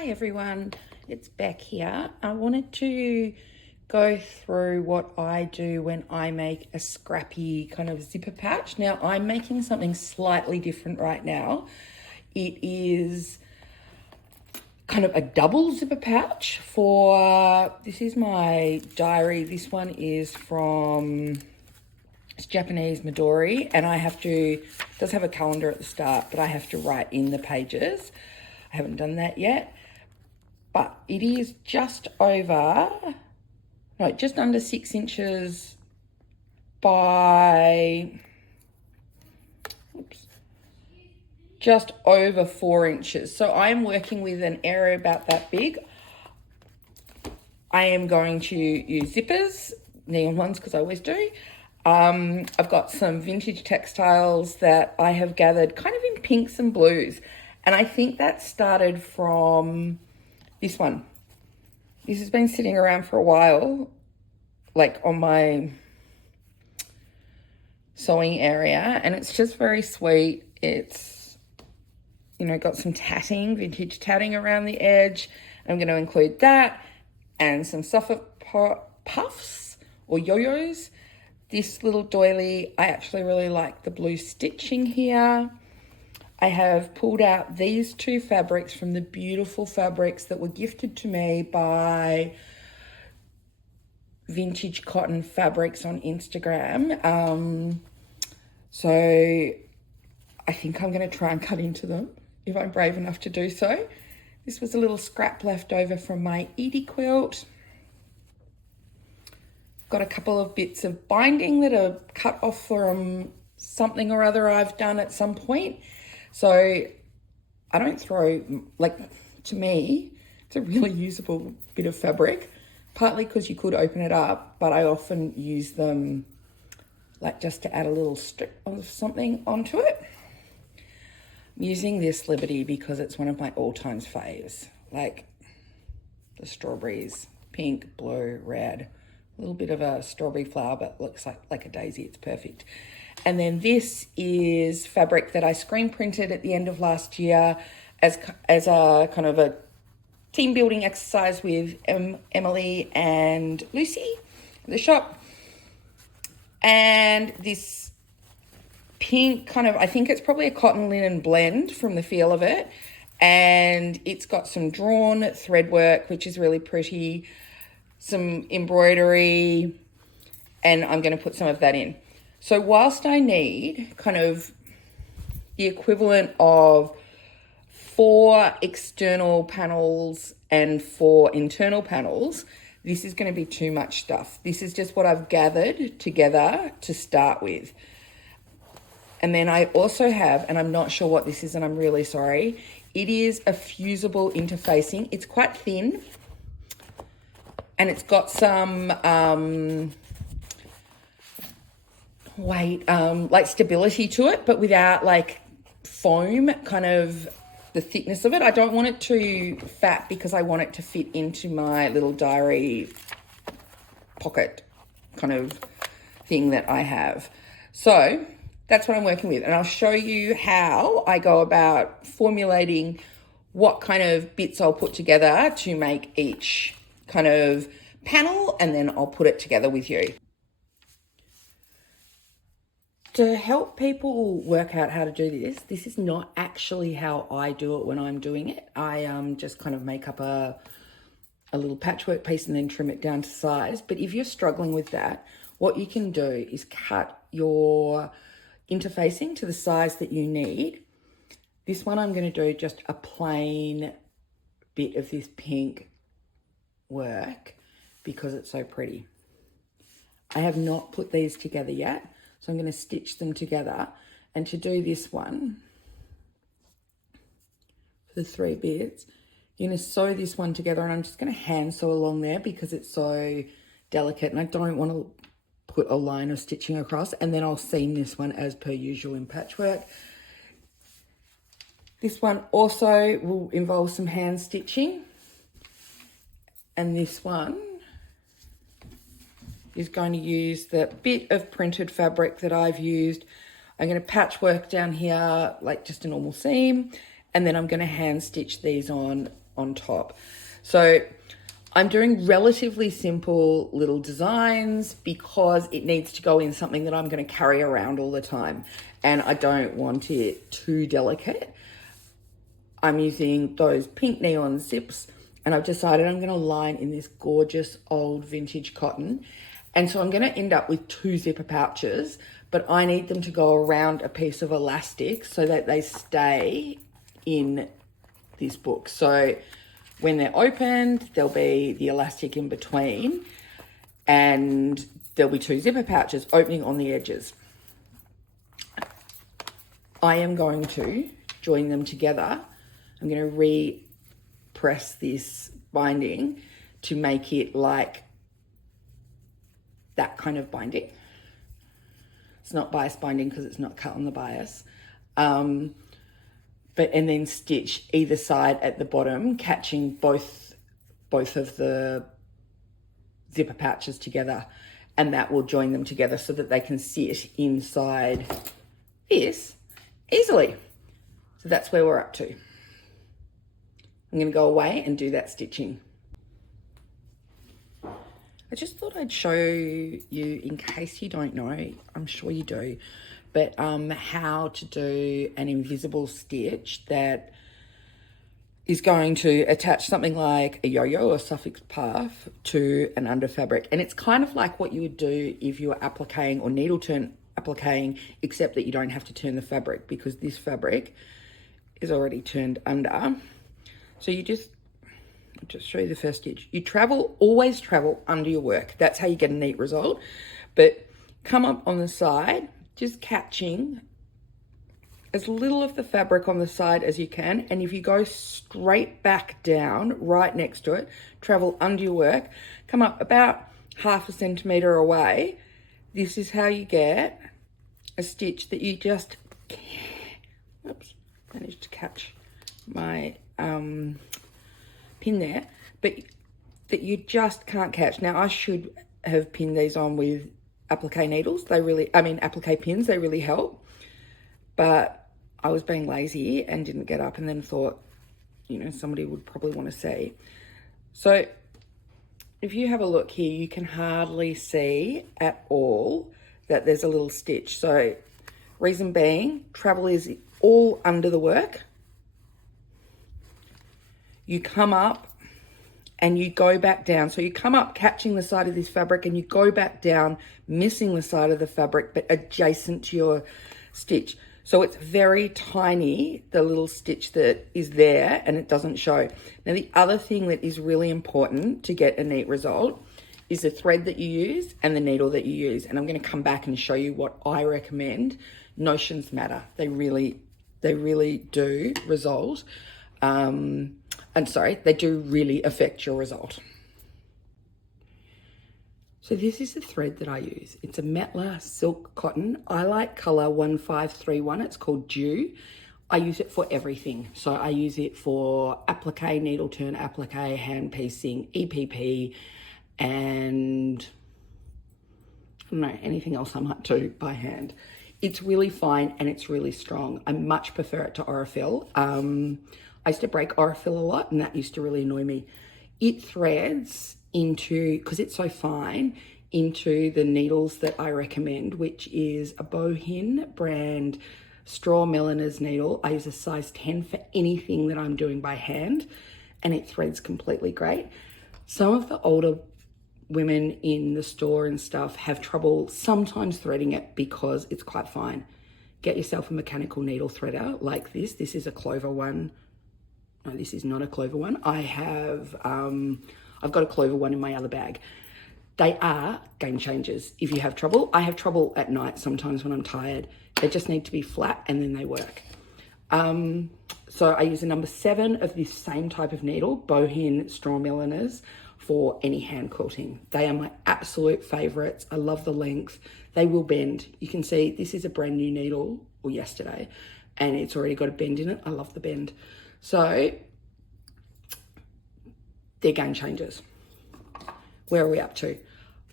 Hi everyone, it's Beck here. I wanted to go through what I do when I make a scrappy kind of zipper pouch. Now I'm making something slightly different right now. It is kind of a double zipper pouch for, this is my diary. This one is from, it's Japanese Midori, and it does have a calendar at the start, but I have to write in the pages. I haven't done that yet, but it is just under 6 inches by, just over 4 inches. So I'm working with an area about that big. I am going to use zippers, neon ones, because I always do. I've got some vintage textiles that I have gathered kind of in pinks and blues. And I think that started from this one. This has been sitting around for a while, like on my sewing area, and it's just very sweet. It's, got some tatting, vintage tatting around the edge. I'm going to include that and some sofa puffs or yo-yos. This little doily, I actually really like the blue stitching here. I have pulled out these two fabrics from the beautiful fabrics that were gifted to me by Vintage Cotton Fabrics on Instagram. So I think I'm going to try and cut into them if I'm brave enough to do so. This was a little scrap left over from my Edie quilt. Got a couple of bits of binding that are cut off from something or other I've done at some point. So I don't throw, to me, it's a really usable bit of fabric, partly because you could open it up, but I often use them just to add a little strip of something onto it. I'm using this Liberty because it's one of my all-time faves, like the strawberries, pink, blue, red, a little bit of a strawberry flower, but looks like a daisy. It's perfect. And then this is fabric that I screen printed at the end of last year as a kind of a team building exercise with Emily and Lucy at the shop. And this pink I think it's probably a cotton linen blend from the feel of it. And it's got some drawn thread work, which is really pretty, some embroidery, and I'm going to put some of that in. So whilst I need kind of the equivalent of 4 external panels and 4 internal panels, this is going to be too much stuff. This is just what I've gathered together to start with. And then I also have, and I'm not sure what this is and I'm really sorry, it is a fusible interfacing. It's quite thin and it's got some stability to it, but without foam, kind of the thickness of it. I don't want it too fat because I want it to fit into my little diary pocket kind of thing that I have. So that's what I'm working with, and I'll show you how I go about formulating what kind of bits I'll put together to make each kind of panel, and then I'll put it together with you. To help people work out how to do this is not actually how I do it when I'm doing it. I just kind of make up a little patchwork piece and then trim it down to size. But if you're struggling with that, what you can do is cut your interfacing to the size that you need. This one I'm going to do just a plain bit of this pink work because it's so pretty. I have not put these together yet. So I'm going to stitch them together. And to do this one, for the 3 bits, you're going to sew this one together, and I'm just going to hand sew along there because it's so delicate and I don't want to put a line of stitching across, and then I'll seam this one as per usual in patchwork. This one also will involve some hand stitching, and this one is going to use the bit of printed fabric that I've used. I'm going to patchwork down here like just a normal seam, and then I'm going to hand stitch these on on top. So I'm doing relatively simple little designs because it needs to go in something that I'm going to carry around all the time. And I don't want it too delicate. I'm using those pink neon zips, and I've decided I'm going to line in this gorgeous old vintage cotton. And so I'm going to end up with 2 zipper pouches, but I need them to go around a piece of elastic so that they stay in this book. So when they're opened, there'll be the elastic in between, and there'll be 2 zipper pouches opening on the edges. I am going to join them together. I'm going to re-press this binding to make it like that kind of binding. It's not bias binding because it's not cut on the bias. And then stitch either side at the bottom, catching both of the zipper pouches together, and that will join them together so that they can sit inside this easily. So that's where we're up to. I'm going to go away and do that stitching. I just thought I'd show you, in case you don't know, I'm sure you do, but how to do an invisible stitch that is going to attach something like a yo-yo or suffix puff to an under fabric. And it's kind of like what you would do if you were appliquing or needle turn appliquing, except that you don't have to turn the fabric because this fabric is already turned under. So you just show you the first stitch. You always travel under your work. That's how you get a neat result. But come up on the side, just catching as little of the fabric on the side as you can. And if you go straight back down, right next to it, travel under your work, come up about 1/2 centimetre away. This is how you get a stitch that you just, oops, managed to catch my pin there, but that you just can't catch. Now I should have pinned these on with applique needles. Applique pins, they really help. But I was being lazy and didn't get up, and then thought, somebody would probably want to see. So if you have a look here, you can hardly see at all that there's a little stitch. So reason being, travel is all under the work. You come up and you go back down. So you come up catching the side of this fabric and you go back down, missing the side of the fabric, but adjacent to your stitch. So it's very tiny, the little stitch that is there, and it doesn't show. Now, the other thing that is really important to get a neat result is the thread that you use and the needle that you use. And I'm going to come back and show you what I recommend. Notions matter. They really do result. They do really affect your result. So this is the thread that I use. It's a Metla silk cotton. I like color 1531. It's called Dew. I use it for everything. So I use it for applique, needle turn applique, hand piecing, EPP, and I don't know, anything else I might do by hand. It's really fine and it's really strong. I much prefer it to Aurifil. I used to break Aurifil a lot, and that used to really annoy me. It threads into, because it's so fine, into the needles that I recommend, which is a Bohin brand straw milliner's needle. I use a size 10 for anything that I'm doing by hand, and it threads completely great. Some of the older women in the store and stuff have trouble sometimes threading it because it's quite fine. Get yourself a mechanical needle threader like this. This is a Clover one. No, this is not a Clover one. I've got a Clover one in my other bag. They are game changers. If you have trouble, I have trouble at night sometimes when I'm tired. They just need to be flat and then they work. So I use a number 7 of this same type of needle, Bohin Straw Milliners, for any hand quilting. They are my absolute favorites. I love the length. They will bend. You can see this is a brand new needle, or yesterday, and it's already got a bend in it. I love the bend. So they're game changers. Where are we up to?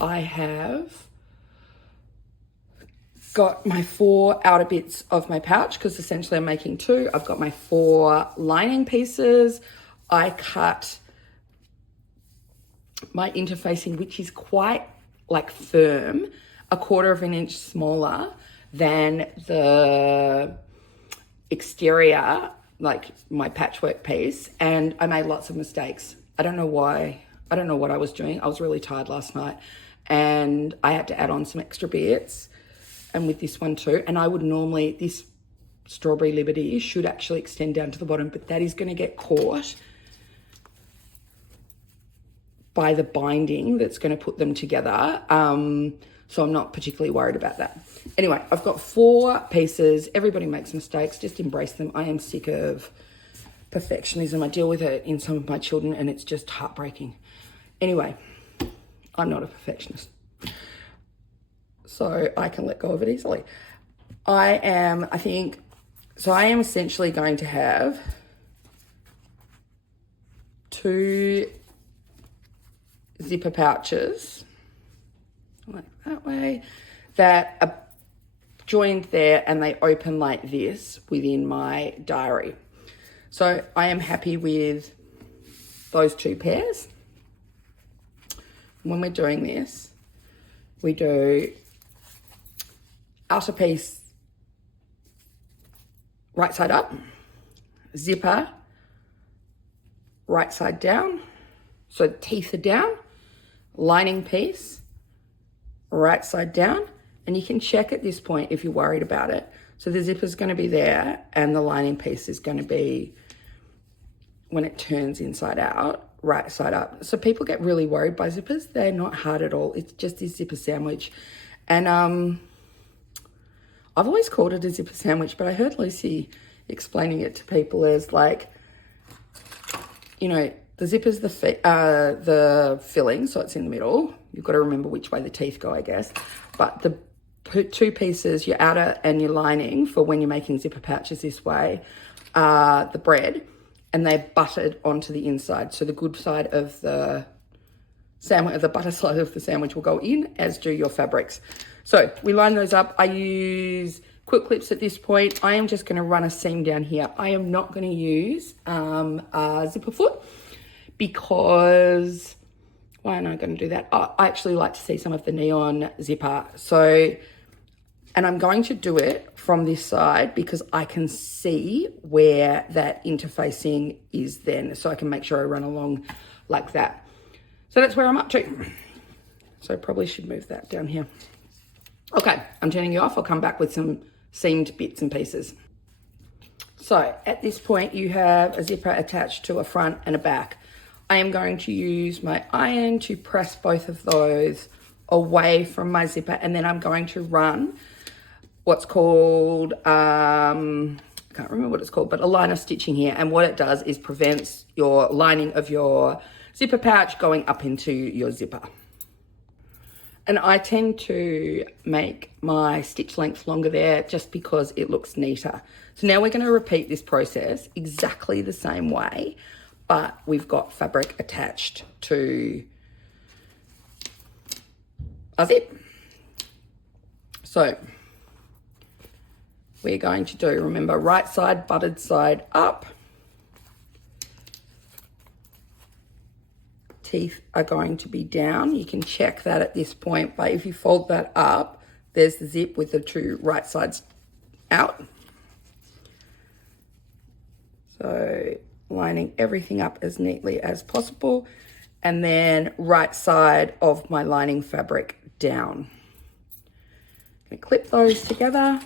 I have got my 4 outer bits of my pouch, because essentially I'm making 2. I've got my 4 lining pieces. I cut my interfacing, which is quite like firm, 1/4 of an inch smaller than the exterior, like my patchwork piece, and I made lots of mistakes. I don't know why. I don't know what I was doing. I was really tired last night and I had to add on some extra bits, and with this one too. And I would normally, this Strawberry Liberty should actually extend down to the bottom, but that is going to get caught by the binding that's going to put them together. So I'm not particularly worried about that. Anyway, I've got 4 pieces. Everybody makes mistakes. Just embrace them. I am sick of perfectionism. I deal with it in some of my children and it's just heartbreaking. Anyway, I'm not a perfectionist, so I can let go of it easily. I am essentially going to have 2 zipper pouches, like that way, that are joined there and they open like this within my diary. So I am happy with those 2 pairs. When we're doing this, we do outer piece right side up, zipper right side down, so teeth are down, lining piece right side down, and you can check at this point if you're worried about it. So the zipper's going to be there and the lining piece is going to be, when it turns inside out, right side up. So people get really worried by zippers. They're not hard at all. It's just this zipper sandwich. And I've always called it a zipper sandwich, but I heard Lucy explaining it to people as like, you know, the zipper's the filling, so it's in the middle. You've got to remember which way the teeth go, I guess. But the 2 pieces, your outer and your lining, for when you're making zipper pouches this way, are the bread, and they're buttered onto the inside. So the good side of the sandwich, the butter side of the sandwich will go in, as do your fabrics. So we line those up. I use quick clips at this point. I am just going to run a seam down here. I am not going to use a zipper foot, because why am I going to do that? Oh, I actually like to see some of the neon zipper. So, and I'm going to do it from this side because I can see where that interfacing is then. So I can make sure I run along like that. So that's where I'm up to. So I probably should move that down here. Okay, I'm turning you off. I'll come back with some seamed bits and pieces. So at this point, you have a zipper attached to a front and a back. I am going to use my iron to press both of those away from my zipper, and then I'm going to run what's called, I can't remember what it's called, but a liner stitching here. And what it does is prevents your lining of your zipper pouch going up into your zipper. And I tend to make my stitch length longer there just because it looks neater. So now we're going to repeat this process exactly the same way, but we've got fabric attached to a zip. So we're going to do, remember, right side, buttered side up. Teeth are going to be down. You can check that at this point, but if you fold that up, there's the zip with the 2 right sides out. So lining everything up as neatly as possible, and then right side of my lining fabric down. I'm going to clip those together.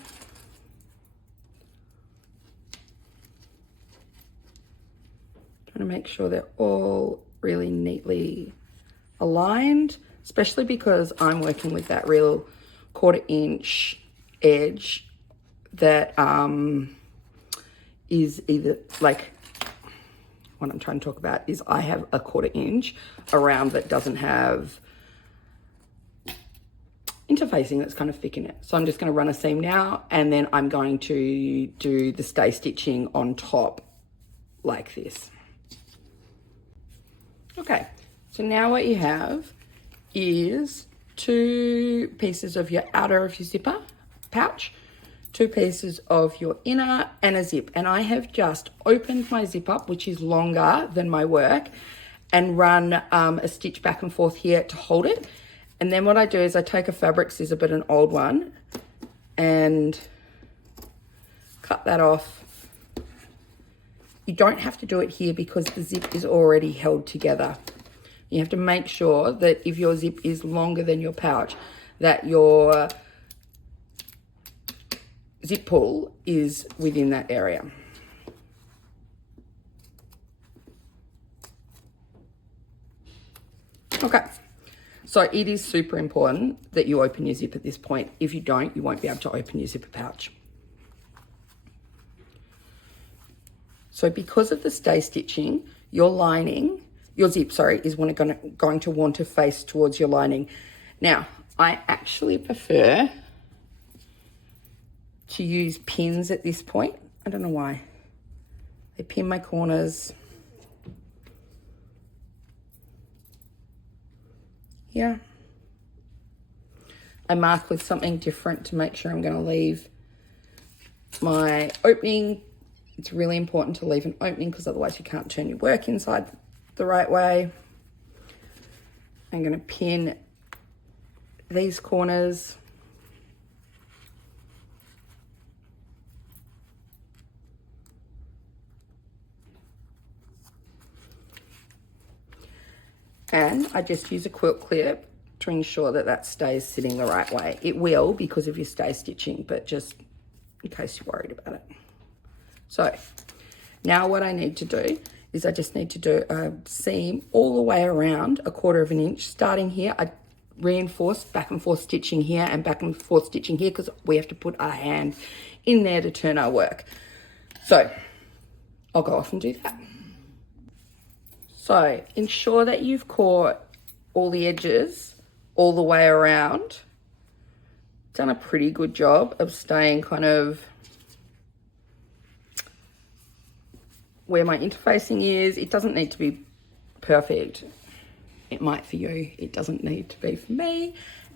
Trying to make sure they're all really neatly aligned, especially because I'm working with that real 1/4 inch edge that is either, like, what I'm trying to talk about is I have a 1/4 inch around that doesn't have interfacing that's kind of thick in it. So I'm just going to run a seam now, and then I'm going to do the stay stitching on top like this. Okay, so now what you have is 2 pieces of your outer of your zipper pouch, 2 pieces of your inner and a zip. And I have just opened my zip up, which is longer than my work, and run a stitch back and forth here to hold it. And then what I do is I take a fabric scissor, but an old one, and cut that off. You don't have to do it here because the zip is already held together. You have to make sure that if your zip is longer than your pouch, that your zip pull is within that area. Okay, so it is super important that you open your zip at this point. If you don't, you won't be able to open your zipper pouch. So because of the stay stitching, your zip, is going to want to face towards your lining. Now, I actually prefer to use pins at this point. I don't know why. They pin my corners. Here. I mark with something different to make sure I'm going to leave my opening. It's really important to leave an opening because otherwise you can't turn your work inside the right way. I'm going to pin these corners. And I just use a quilt clip to ensure that that stays sitting the right way. It will because of your stay stitching, but just in case you're worried about it. So now what I need to do is I just need to do a seam all the way around 1/4 inch. Starting here, I reinforce back and forth stitching here and back and forth stitching here because we have to put our hand in there to turn our work. So I'll go off and do that. So ensure that you've caught all the edges all the way around. Done a pretty good job of staying kind of where my interfacing is. It doesn't need to be perfect. It might for you, it doesn't need to be for me.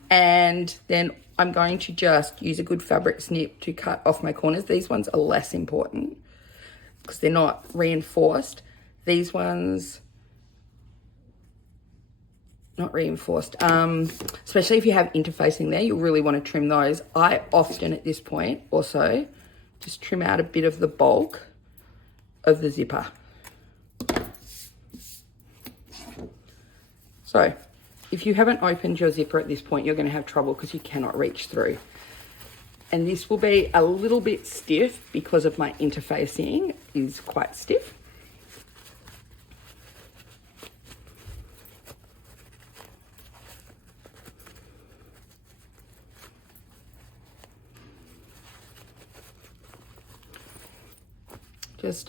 And then I'm going to just use a good fabric snip to cut off my corners. These ones are less important because they're not reinforced. These ones, not reinforced, especially if you have interfacing there, you'll really want to trim those. I often at this point also just trim out a bit of the bulk of the zipper. So if you haven't opened your zipper at this point, you're going to have trouble because you cannot reach through. And this will be a little bit stiff because of my interfacing is quite stiff.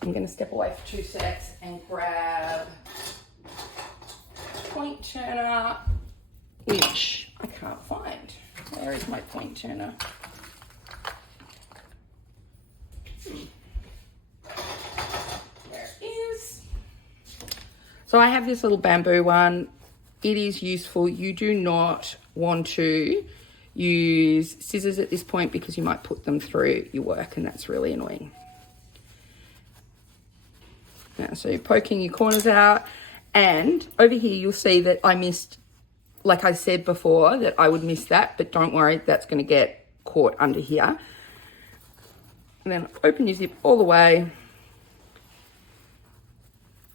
I'm going to step away for 2 secs and grab point turner, which I can't find. Where is my point turner? There it is. So I have this little bamboo one. It is useful. You do not want to use scissors at this point because you might put them through your work and that's really annoying. Now, so you're poking your corners out, and over here you'll see that I missed, like I said before, that I would miss that, but don't worry, that's going to get caught under here. And then open your zip all the way.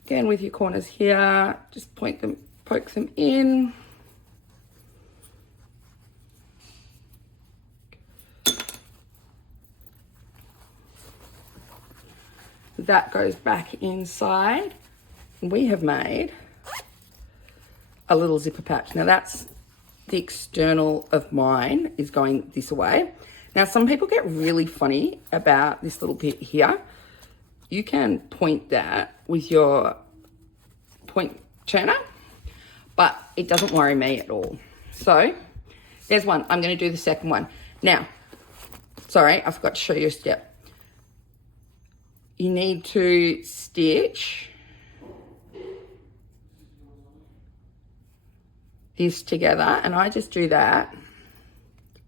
Again with your corners here, just poke them in. That goes back inside. We have made a little zipper pouch. Now that's the external of mine is going this way. Now some people get really funny about this little bit here. You can point that with your point turner, but it doesn't worry me at all. So there's one. I'm going to do the second one. Now, sorry, I forgot to show you a step. You need to stitch this together, and I just do that.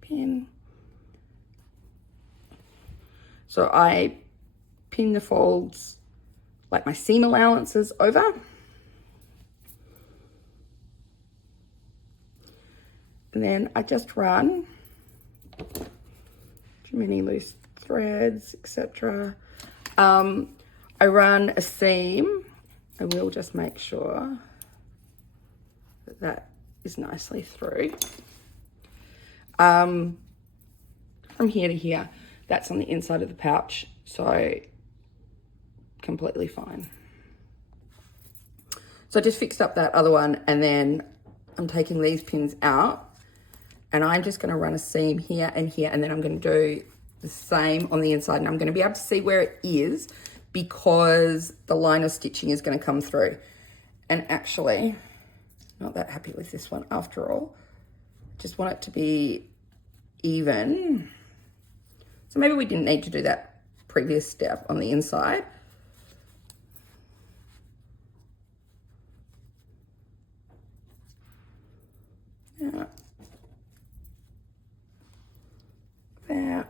Pin. So I pin the folds, like my seam allowances, over. And then I just run too many loose threads, etc. I run a seam. I will just make sure that that is nicely through. From here to here, that's on the inside of the pouch, so completely fine. So I just fixed up that other one, and then I'm taking these pins out, and I'm just going to run a seam here and here, and then I'm going to do the same on the inside, and I'm going to be able to see where it is because the line of stitching is going to come through. And actually, not that happy with this one after all. Just want it to be even. So maybe we didn't need to do that previous step on the inside. Yeah. There.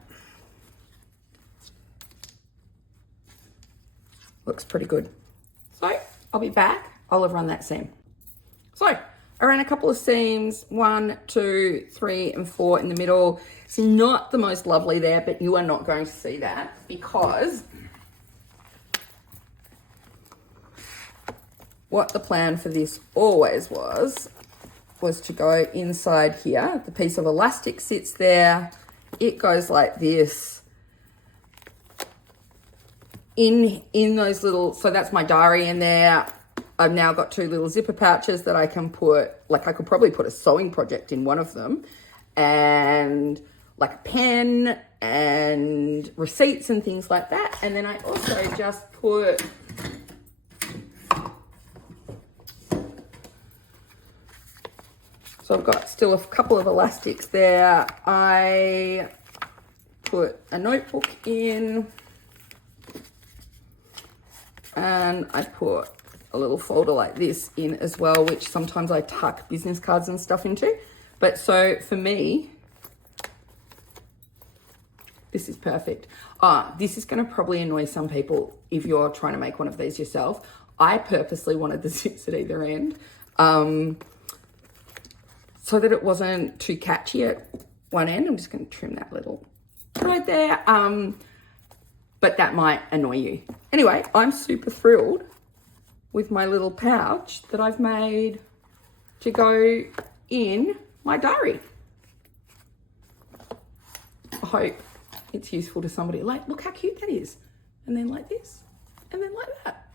Looks pretty good. So I'll be back. I'll have run that seam. So I ran a couple of seams, 1, 2, 3, and 4 in the middle. It's not the most lovely there, but you are not going to see that because what the plan for this always was to go inside here. The piece of elastic sits there. It goes like this. In those little, so that's my diary in there. I've now got 2 little zipper pouches that I can put, like I could probably put a sewing project in one of them, and like a pen and receipts and things like that. And then I also just put so I've got still a couple of elastics there. I put a notebook in, and I put a little folder like this in as well, which sometimes I tuck business cards and stuff into. But so for me, this is perfect. This is going to probably annoy some people if you're trying to make one of these yourself. I purposely wanted the zips at either end so that it wasn't too catchy at one end. I'm just going to trim that little right there. But that might annoy you. Anyway, I'm super thrilled with my little pouch that I've made to go in my diary. I hope it's useful to somebody. Like, look how cute that is. And then like this, and then like that.